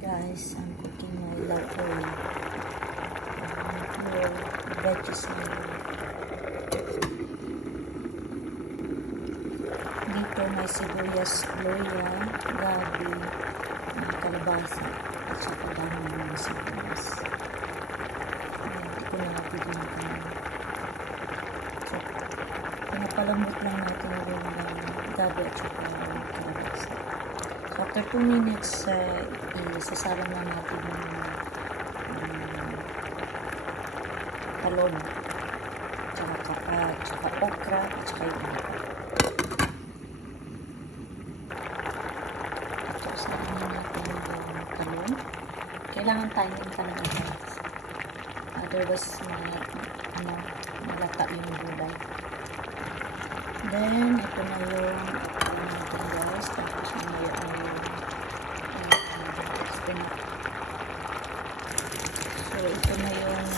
Guys, I'm cooking my lapoy. Veggies na dito may sibuyas, luya, gabi, kalabasa, at saka dahon ng sibuyas. Hindi ko na napigyan. So, pinapalambot lang natin yung gabi at saka kalabasa. So, after 2 minutes, isasalang na natin yung talong, tsaka okra, at saka yung after salang natin yung talong, kailangan timing talaga guys. Otherwise, malata yung gulay. Then, ito na yung natin guys. Tapos mamaya na yung spinach. So, ito na yung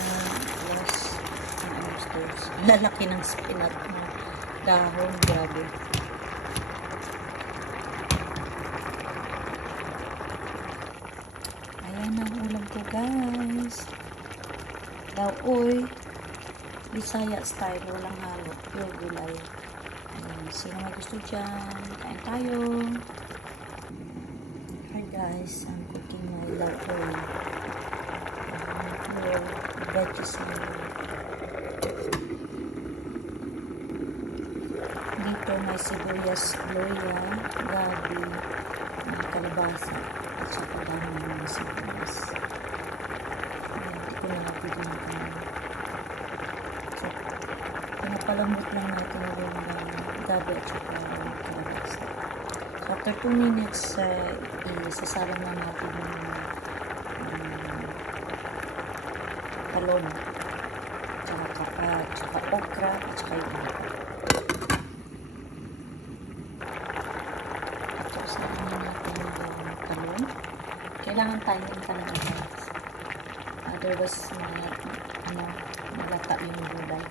lalaki ng spinach ng dahon. Grabe. Ayan ang ulam ko guys. Laoy Bisaya style, walang halo, pure gulay. Ayan, sino may gusto dyan, kain tayo. Hi guys, I'm cooking my laoy. Pure veggies na dito may sibuyas, luya, gabi, kalabasa, at saka dahon ng sibuyas. Hindi ko na napigyan. So, pinapalambot lang natin yung gabi at saka kalabasa. So, after 2 minutes, isasalang na natin yung talong, tsaka okra, at saka yung kailangan timing talaga guys. Otherwise, malata yung gulay.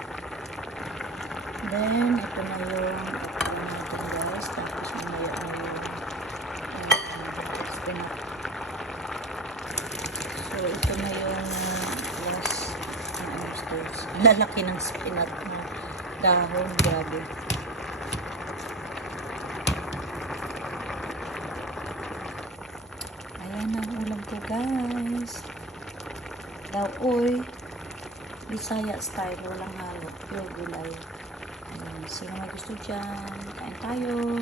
Then, ito na yung natin guys. Tapos mamaya na yung spinach. So, ito na yung lalaki ng spinach ng dahon. Grabe. Ayan ang ulam ko guys. Laoy Bisaya style, walang halo, pure gulay. Ayan, sino may gusto dyan, kain tayo.